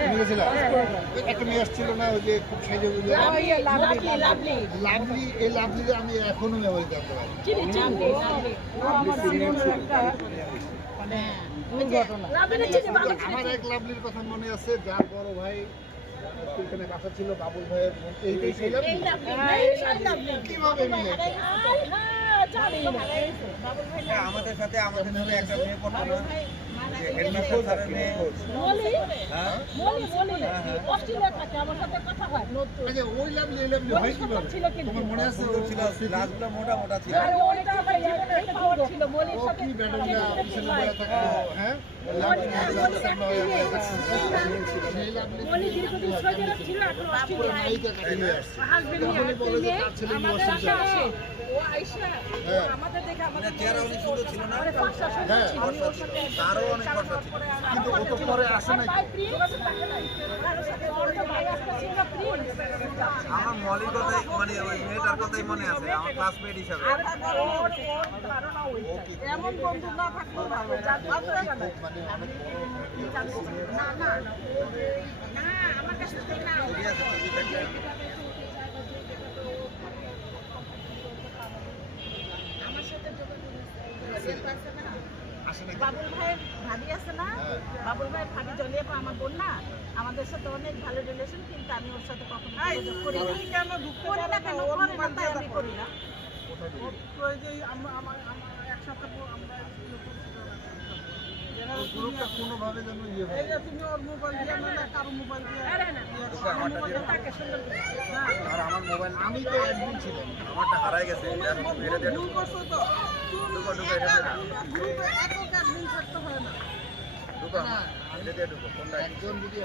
তুমি গেছিলা? একটা মেয়ে আসছিল না ওই যে খুব সেজে বুঝে লাভলি, এই লাভলিতে আমি এখনো মেমোরিতে আনতে পারি। আমার এক লাভলির কথা মনে আছে, যার বড় ভাই ওইখানে বাসা ছিল, বাবুল ভাইয়ের কিভাবে মিলে আমাদের সাথে আমাদের সাথে একটা মেয়ে পড়তো না, হেডমাস্টার স্যারের মেয়ে। ওই লাভলি এই লাভলি হয় কিভাবে? তোমার মনে আছে? ক্লাসগুলো মোটা মোটা ছিল। ও কি ব্যাটনটা পিছনে বয়ে থাকতো, হ্যাঁ? সেই লাভলি নায়িকা কাকে নিয়ে আসছে, তখনই বলে যে তার ছেলে ইউনিভার্সিটিতে আসে। মানে চেহারা অনেক সুন্দর ছিল না? হ্যাঁ, ফর্সা ছিল, তারও অনেক ফর্সা ছিল। কিন্তু ও তো পরে আসে নাই। আমার মলির কথাই, মানে ওই মেয়েটার কথাই মনে আছে, আমার ক্লাসমেট হিসাবে। এমন বন্ধু না থাকলেও ভালো। মানে অনেক ছবি আছে, ছবি থাকলে আসে নাই। বাবুল ভাইয়ের ভাবি আছে না, বাবুল ভাইয়ের ভাবি জলিয়ে আমার বোন না, আমাদের সাথে অনেক ভালো রিলেশন, কিন্তু আমি ওর সাথে কখনো যোগাযোগ করি না। কেন করি না, কেন করে না, তাই আমি করি না। গ্রুপটা কোনোভাবে যেন ইয়ে হয়। আর আমার মোবাইল, আমি তো একদিন ছিলাম, আমারটা হারাই গেছে। এটা দিয়ে ঢুকো, ঢুকো, ঢুকো, এটা দিয়ে ঢুকো, ঢুকো, এটা দিয়ে ঢুকো, কোনটা? একজন যদি